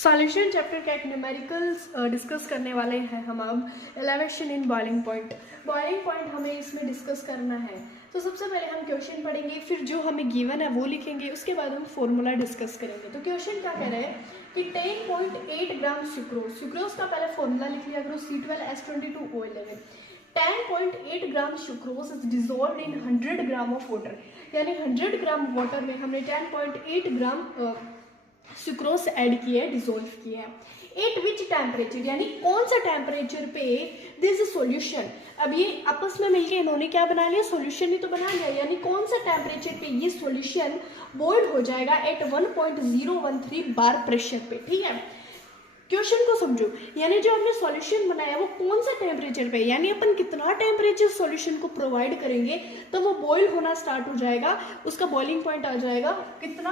Solution chapter का एक numericals discuss करने वाले हैं हम अब elevation in boiling point. Boiling point हमें इसमें डिस्कस करना है। तो सबसे पहले हम क्वेश्चन पढ़ेंगे, फिर जो हमें गिवन है वो लिखेंगे, उसके बाद हम फॉर्मूला डिस्कस करेंगे। तो क्वेश्चन क्या कह रहे हैं कि 10.8 ग्राम सुक्रोज का पहले फॉर्मूला लिख लिया करो, C12H22O11। 10.8 gram sucrose is dissolved in 100 gram of water, यानी 100 ग्राम वाटर में हमने 10.8 ग्राम सुक्रोज ऐड किया है, डिजोल्व किया है। एट विच टेम्परेचर, यानी कौन सा टेम्परेचर पे दिस सॉल्यूशन, अब ये आपस में मिलके इन्होंने क्या बना लिया, सॉल्यूशन ही तो बना लिया, यानी कौन सा टेम्परेचर पे ये सॉल्यूशन बॉइल्ड हो जाएगा एट 1.013 बार प्रेशर पे। ठीक है, क्वेश्चन को समझो, यानी जो हमने सॉल्यूशन बनाया वो कौन सा टेम्परेचर पे, यानी अपन कितना टेम्परेचर सॉल्यूशन को प्रोवाइड करेंगे तो वो बॉईल होना स्टार्ट हो जाएगा, उसका बॉइलिंग पॉइंट आ जाएगा कितना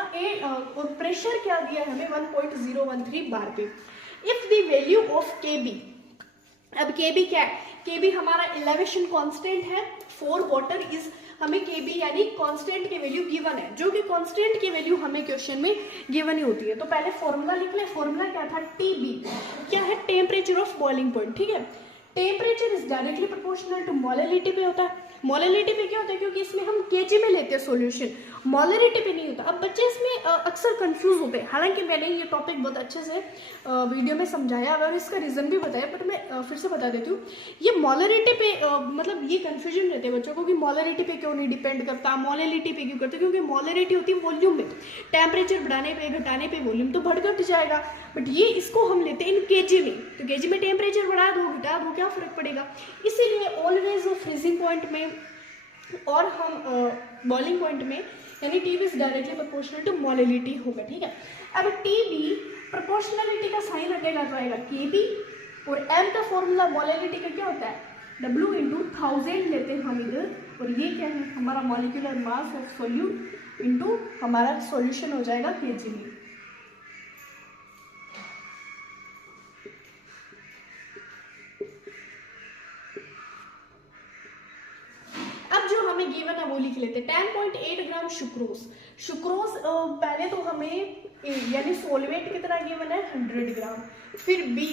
और प्रेशर क्या दिया है हमें 1.013 बार पे। If the value of Kb, अब Kb क्या है, Kb हमारा एलिवेशन कांस्टेंट है, फॉर वाटर इज हमें Kb यानी कांस्टेंट की वैल्यू गिवन है, जो कि कांस्टेंट की वैल्यू हमें क्वेश्चन में गिवन ही होती है। तो पहले फॉर्मूला लिख ले, फॉर्मूला क्या था, Tb क्या है, टेम्परेचर ऑफ बॉइलिंग पॉइंट। ठीक है, temperature is directly proportional to molarity पे होता है। मोलरिटी पे क्या होता है, क्योंकि इसमें हम केजी में लेते हैं सॉल्यूशन, मोलरिटी पे नहीं होता। अब बच्चे इसमें अक्सर कंफ्यूज होते हैं, हालांकि मैंने ये टॉपिक बहुत अच्छे से वीडियो में समझाया और इसका रीजन भी बताया, बट मैं फिर से बता देती हूँ। ये मोलरिटी पे मतलब ये कंफ्यूजन रहते हैं बच्चों को कि मोलरिटी पे क्यों नहीं डिपेंड करता, मोलरिटी पे क्यों करता, क्योंकि मोलरिटी होती है वॉल्यूम में, टेम्परेचर बढ़ाने पे घटाने पे वॉल्यूम तो बढ़ घट जाएगा, बट ये इसको हम लेते हैं इन केजी में, तो केजी में टेम्परेचर बढ़ा दो घटा दो क्या फर्क पड़ेगा। इसीलिए ऑलवेज फ्रीजिंग पॉइंट में और हम बॉइलिंग पॉइंट में यानी Tb is directly proportional to molarity होगा। ठीक है, अब Tb प्रोपोर्शनलिटी का साइन हटेगा तो आएगा Kb, और m का फॉर्मूला मोलरिटी का क्या होता है, W इंटू 1000 लेते हैं हम इधर, और ये क्या है हमारा molecular mass of solute into हमारा सॉल्यूशन हो जाएगा Kg में। हमें गिवन है वो लिख लेते हैं। 10.8 ग्राम सुक्रोज पहले तो हमें यानी सोलवेट कितना गिवन है 100 ग्राम, फिर बी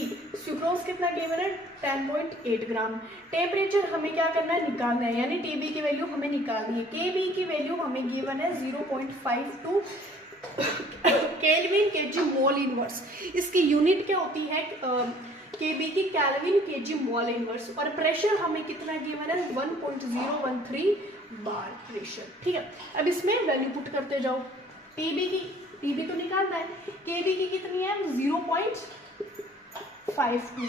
सुक्रोज कितना गिवन है 10.8 ग्राम। टेम्परेचर हमें क्या करना है, निकालना है, यानी Tb की वैल्यू हमें निकालनी है। Kb की वैल्यू हमें गिवन है 0.52 केल्विन केजी मोल इनवर्स, इसकी यूनिट क्या होती है Kb की केल्विन केजी मोल इनवर्स, और प्रेशर हमें कितना गिवन है 1.013 बार प्रेशर। ठीक है, अब इसमें वैल्यू पुट करते जाओ, Tb तो निकालना है, Kb की कितनी है 0.52,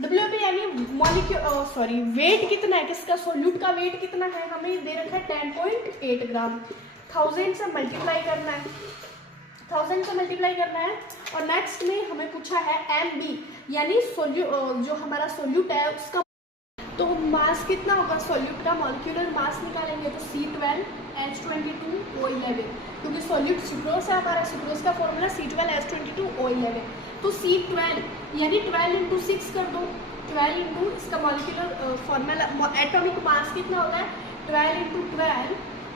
Wb यानी मॉलिक्यूल वेट कितना है, किसका सोल्यूट का वेट कितना है, हमें दे रखा है 10.8 ग्राम, 1000 से मल्टीप्लाई करना है, 1000 से मल्टीप्लाई करना है, और नेक्स्ट में हमें पूछा है Mb यानी जो हमारा सोल्यूट है उसका तो मास कितना होगा, सोल्यूट का मॉलिक्यूलर मास निकालेंगे तो C12H22O11, क्योंकि सोल्यूट सुक्रोज है हमारा, सुक्रोज का फॉर्मूला C12H22O11, तो C12 यानी 12 इंटू 6 कर दो, 12 इंटू इसका मॉलिक्यूलर फॉर्मूला एटॉमिक मास कितना होता है 12 इंटू 12,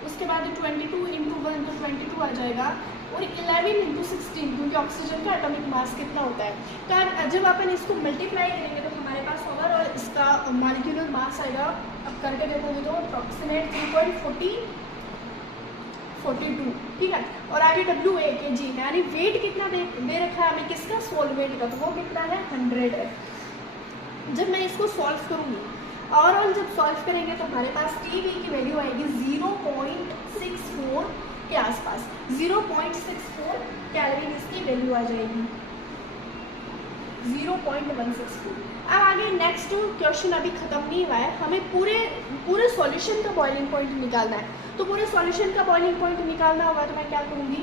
उसके बाद 22 इंटू 1 तो 22 आ जाएगा, और 11 इंटू 16 क्योंकि ऑक्सीजन का एटॉमिक मास कितना होता है। तो जब अपन इसको मल्टीप्लाई करेंगे तो हमारे पास होगा और इसका मॉलिक्यूलर मास आएगा, अब करके देखोगे तो अप्रॉक्सीमेट 3.42। ठीक है, और आगे W A Kg यानी वेट कितना दे रखा है हमें किसका, सोलवेट का, तो वो कितना है 100 है। जब मैं इसको सॉल्व करूँगी और जब सॉल्व करेंगे तो हमारे पास Tb की वैल्यू आएगी 0.64 के आसपास, 0.64 कैलोरी इसकी वैल्यू आ जाएगी, 0.164। अब आगे नेक्स्ट क्वेश्चन अभी खत्म नहीं हुआ है, हमें पूरे सॉल्यूशन का बॉइलिंग पॉइंट निकालना है। तो पूरे सॉल्यूशन का बॉइलिंग पॉइंट निकालना होगा तो मैं क्या करूँगी,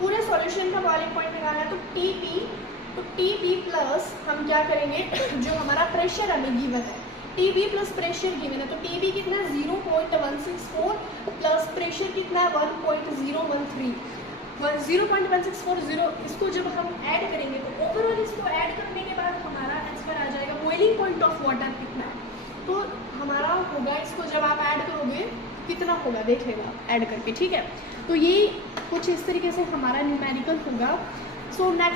पूरे सॉल्यूशन का बॉइलिंग पॉइंट निकालना है तो Tb प्लस हम क्या करेंगे जो हमारा प्रेशर हमें गिवन है, Tb प्लस प्रेशर गिवन है, तो Tb कितना 0.164 प्लस प्रेशर कितना है 1.013, 0.164, इसको जब हम ऐड करेंगे तो ओवरऑल इसको ऐड करने के बाद हमारा आंसर आ जाएगा बॉइलिंग पॉइंट ऑफ वाटर कितना है, तो हमारा होगा इसको जब आप ऐड करोगे कितना होगा देख लेना ऐड करके, ठीक है। तो ये कुछ इस तरीके से हमारा न्यूमेरिकल होगा। So next